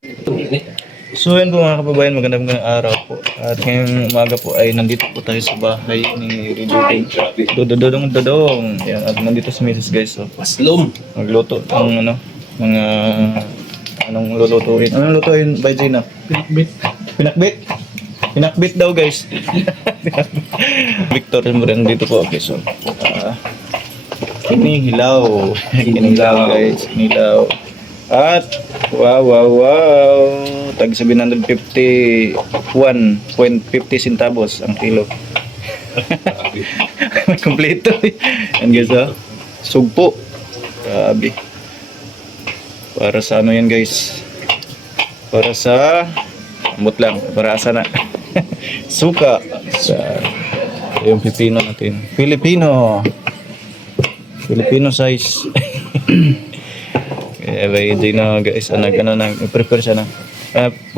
So yun po mga kababayan, magandang araw po. At ngayong umaga po ay nandito po tayo sa bahay ni Dodong. Dodong. Yan, at nandito si Mrs. guys. So, Maslom. magluto ng mga anong lulutuin. Anong lutuin by Gina? Pinakbit? Pinakbit daw guys. Victor Moran dito po. Okay, so kinihilaw. Kinihilaw guys. Kinihilaw. At wow. Tag 751.50 centavos ang kilo. May kompleto. Yan guys, sugpo. Grabe. Para sa ano yan guys? Para sa ambot lang. Para sa na. Suka. Sa yung pipino natin. Filipino size. Kaya ready na guys. Prepare siya na.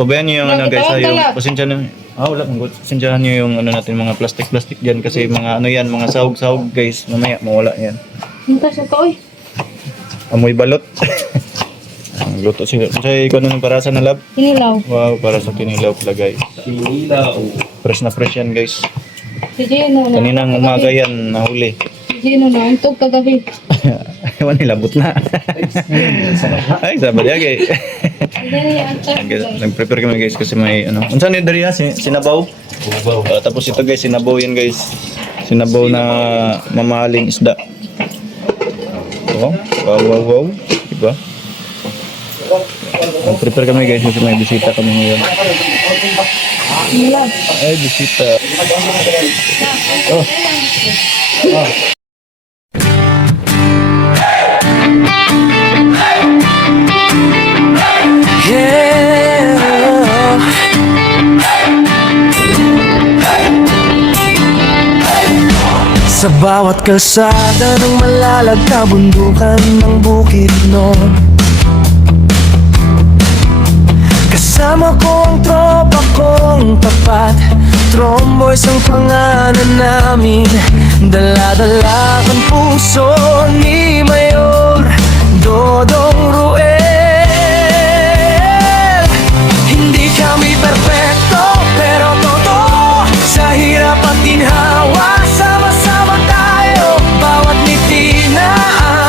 Pabayaan nyo yung guys, yung pasensya na. Wala kang good. Pasensyahan nyo yung natin mga plastic dyan kasi mga yan, mga sahog guys. Mamaya mawala yan. Hinta siya to, oy. Amoy balot. Ang luto siya. Kasi ikaw na ng para sa nalab. Kinilaw. Wow, para sa kinilaw pala guys. Kinilaw. Fresh na fresh yan guys. Si Gino na. Kaninang umaga yan, nahuli. Si Gino na. Antog kagabi. Ewan nilabot na. Ay, sabad yagay. Nag-prepare kami guys kasi may unsan ni diri sinabaw. Tapos ito guys, sinabaw yan guys. Sinabaw na mamahaling isda. Wow. Diba? Nag-prepare kami guys kasi may bisita kami ngayon. Ay, bisita. Sa bawat kalsada ng malalag na bundukan ng Bukidnon, kasama ko ang tropa kong tapat. Tromboys ang pangalan namin, dala-dala ang puso ni Mayor Dodong Ruel. Hindi kami perfecto pero totoo, sa hirap at ginhawa sama-sama tayo. Bawat ngiti na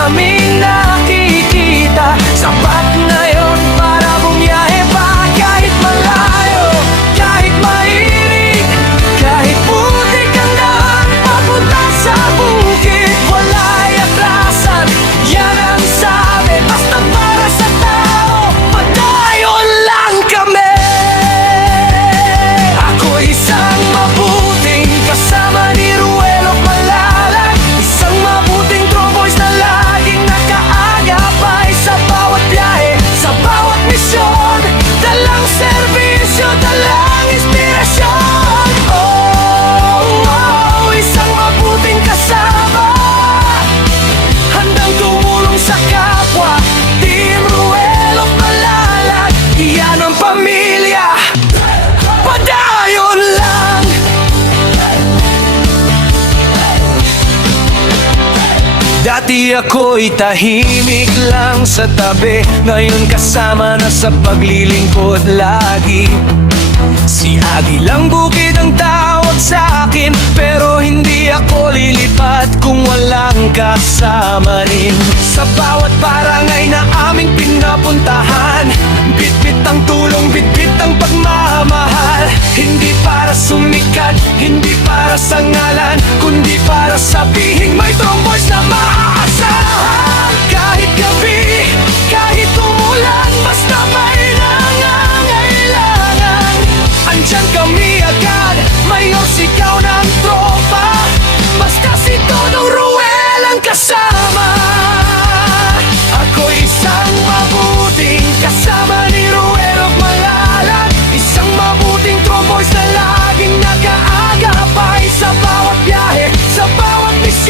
aming nakikita, sapat na yun para bumiyahe pa. Kahit malayo, kahit mainit, kahit putik ang daan papunta sa bukid, wala'y atrasan, yan ang sabi. Basta para sa tao, padayon lang kami. Ako isang mabuting kasama ni Ruel of Malalag, isang mabuting tromboys na laging nakaagapay sa bawat biyahe, sa bawat misyon. Dalang serbisyo, dalang inspirasyon. Isang mabuting kasama, handang tumulong sa kapwa. Team Ruel of Malalag, iyan ang pamilya. Padayon lang. Dati ako'y tahimik lang sa tabi, ngayon kasama na sa paglilingkod lagi. Si Agilang Bukid ang tawag sa akin, pero hindi ako lilipat kung walang kasama rin. Sa bawat barangay na aming pinapuntahan, bitbit ang tulong, bitbit ang pagmamahal. Hindi para sumikat, hindi para sa ngalan, kundi para sabihin may tromboys na maaasahan. Kahit gabi, kahit umulan, basta may nangangailangan, andyan kami agad. Mayor, sigaw ng tropa, basta si Dodong Ruel ang kasama. Ako isang mabuting kasama ni Ruel of Malalag, isang mabuting tromboys na laging nakaagapay sa bawat biyahe, sa bawat misa.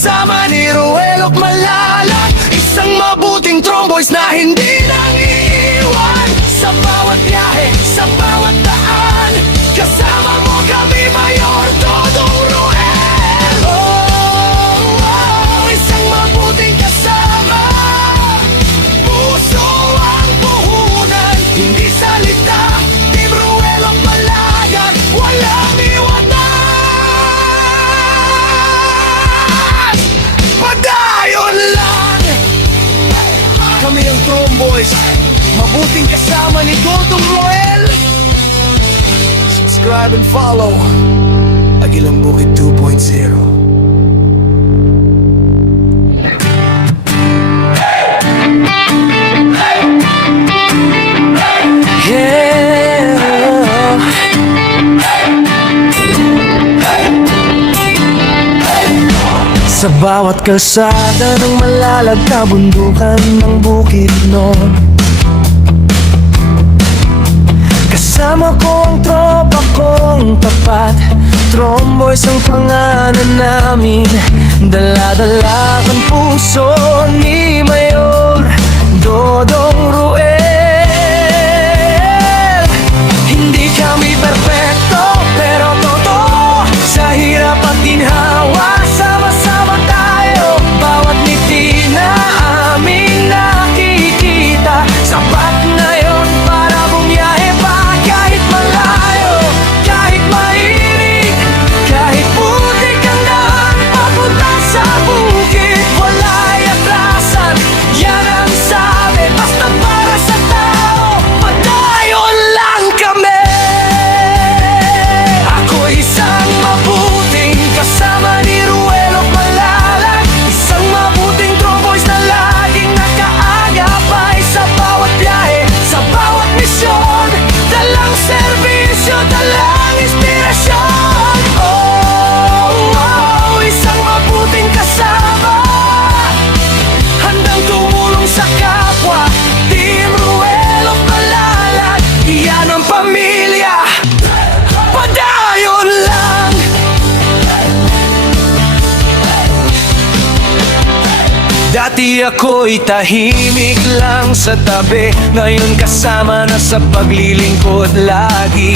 kasama ni Ruel at Malalag. Isang mabuting tromboys na hindi nang iiwan. Sa bawat biyahe, sa bawat daan, kasama mo kami, Mayor Dodong Ruel. Isang mabuting kasama, puso ang puhunan, hindi salita. Team Ruel at Malalag, walang iwanan. Padayon lang, kami ang Tromboys, mabuting kasama ni Dodong Ruel. Subscribe and follow Agilang Bukid 2.0. Sa bawat kalsada ng Malalag, kabundukan ng Bukidnon, kasama ko ang tropa kong tapat. Tromboys ang pangalan namin, dala-dala ang puso ni Mayor Dodong Ruel. Hindi kami perfecto, pero totoo, sa hirap at ginhawa, sama-sama tayo. Bawat ngiti na aming nakikita, sapat na yon para bumiyahe pa. Kahit malayo, kahit mainit, kahit putik ang daan papunta sa bukid, wala'y atrasan, yan ang sabi, basta para sa tao, padayon lang kami. Ako'y isang mabuting kasama ni Ruel at Malalag, isang mabuting Tromboys na laging nakaagapay sa bawat biyahe, sa bawat misyon, dalang serbisyo, dalang inspirasyon. Isang mabuting kasama, handang tumulong sa kapwa. Team Ruel at Malalag, iyan ang pamilya, padayon lang. Dati ako'y tahimik lang sa tabi, ngayon kasama na sa paglilingkod lagi.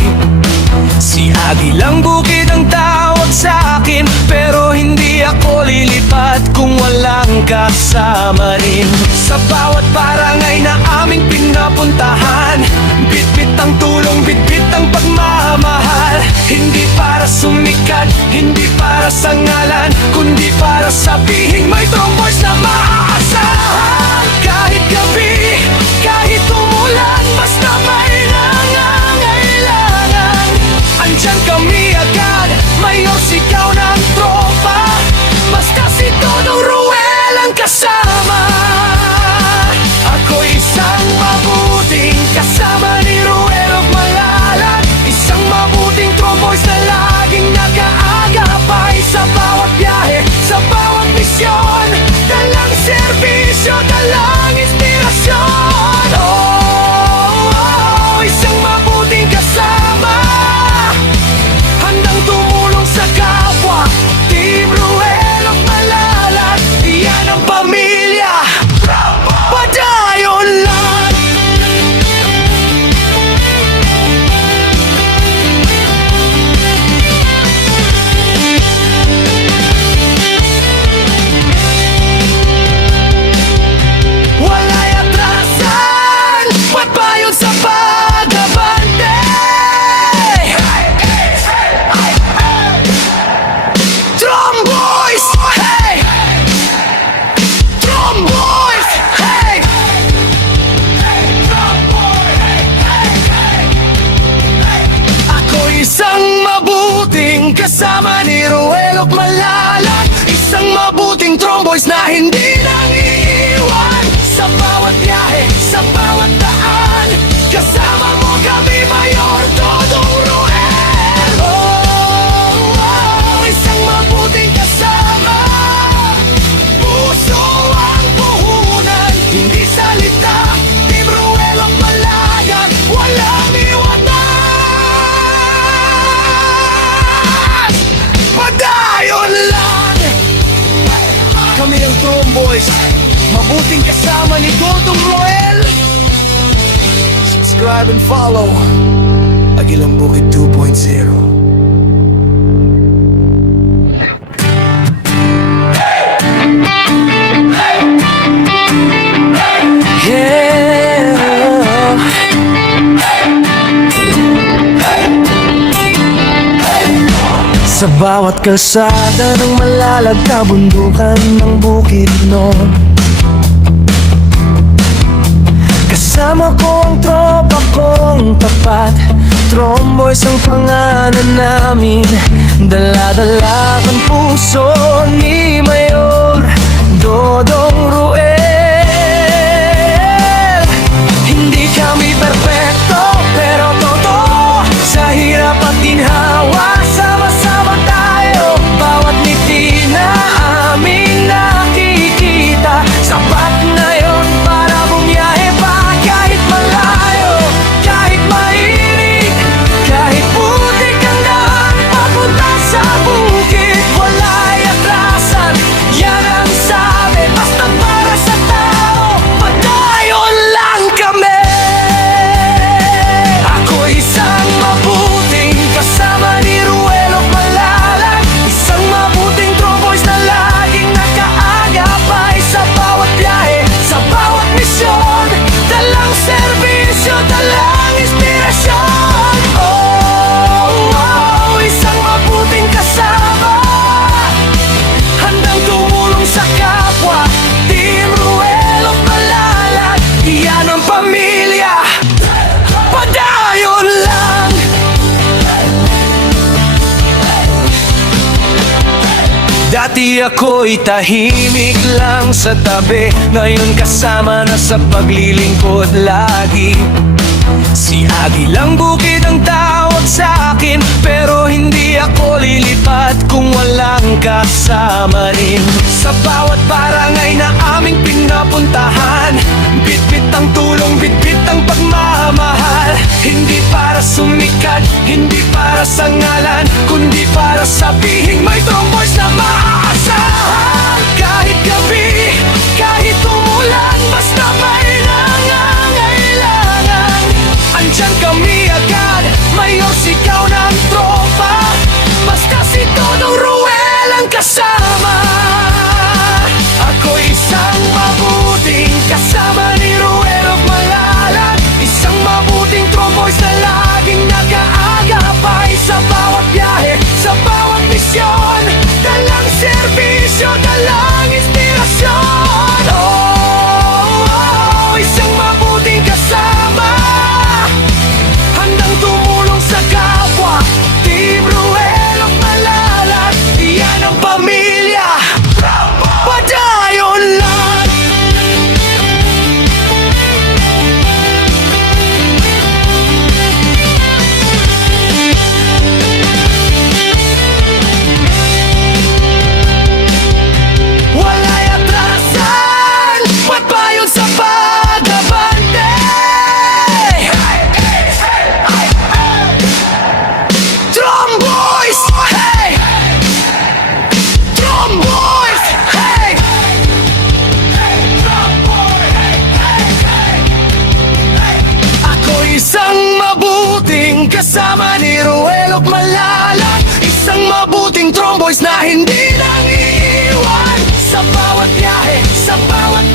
Si Agilang Bukid ang tawag sa akin, pero hindi ako lilipat kung walang kasama rin. Sa bawat barangay na aming pinapuntahan, bitbit ang tulong, bitbit ang pagmamahal. Hindi para sumikat, hindi para sa ngalan, kundi para sabihin may Tromboys na maaasahan. Kahit gabi, kahit umulan, basta may nangangailangan, andyan kami agad, Mayor sigaw ng tropa, basta si Dodong Ruel ang kasama. Ako'y isang mabuting kasama ni Ruel at Malalag, isang mabuting Tromboys na laging nakaagapay sa bawat biyahe, sa bawat misyon, dalang serbisyo, dalang inspirasyon. Isang mabuting kasama, handang tumulong sa kapwa. Team Ruel at Malalag, iyan ang pamilya, padayon lang. Wala'y atrasan, ba't ba yun sa pag-abante? Tromboys! Hey! Tromboys! Hey! Ako'y isang mabuting kasama ni Ruel at Malalag, isang mabuting Tromboys na hindi nang iiwan. Sa bawat biyahe, sa bawat daan, kasama mo kami, Mayor Dodong Ruel. Isang mabuting kasama, puso ang puhunan, hindi salita. Team Ruel at Malalag, walang iwanan. Padayon lang, mabuting kasama ni Gotong Roel. Subscribe and follow Agilang Bukid 2.0. Sa bawat kalsada ng malalagkabundukan ng Bukidnon, kasama ko ang tropa kong tapat. Tromboys ang pangalan namin, dala-dala ang puso ni Mayor Dodong Ruel. Hindi kami perfecto, pero totoo, sa hirap at ginhawa, sama-sama tayo. Bawat ngiti na aming nakikita, sapat na yon para bumiyahe pa. Kahit malayo, kahit mainit, kahit putik ang daan papunta sa bukid, wala'y atrasan, yan ang sabi. Basta para sa tao, padayon lang kami. Ako isang mabuting kasama ni Ruel of Malalag, isang mabuting tromboys na laging nakaagapay sa bawat biyahe, sa bawat misyon. Dalang serbisyo, dalang inspirasyon. Oh, isang mabuting kasama, handang tumulong sa kapwa. Team Ruel of Malalag, iyan ang pamilya, padayon lang. Dati ako'y tahimik lang sa tabi, ngayon kasama na sa paglilingkod lagi. Si Agilang Bukid ang tawag sa akin, pero hindi ako lilipat kung walang kasama rin. Sa bawat barangay na aming pinapuntahan, bitbit ang tulong, bitbit ang pagmamahal. Hindi para sumikat, hindi para sa ngalan, kundi para sabihin may tromboys na maaasahan. Kahit gabi, kahit umulan, basta may nangangailangan, andyan kami agad. Mayor, sigaw ng tropa, basta si Dodong Ruel ang kasama. Ako isang mabuting kasama ni Ruel of Malalag, isang mabuting tromboys na laging nag-aagapay sa bawat biyahe, sa bawat misyon. Dalang serbisyo, dalang inspirasyon. Oh, isang mabuting kasama, handang tumulong sa kapwa. Team Ruel of Malalag, iyan ang pamilya, padayon lang. Wala'y atrasan, magpayon sa pag-abante. Tromboys, hey! Tromboys, hey! Ako isang mabuting kasama ni Ruel of Malalag, isang mabuting tromboys na hindi nang iiwan sa bawat biyahe, sa bawat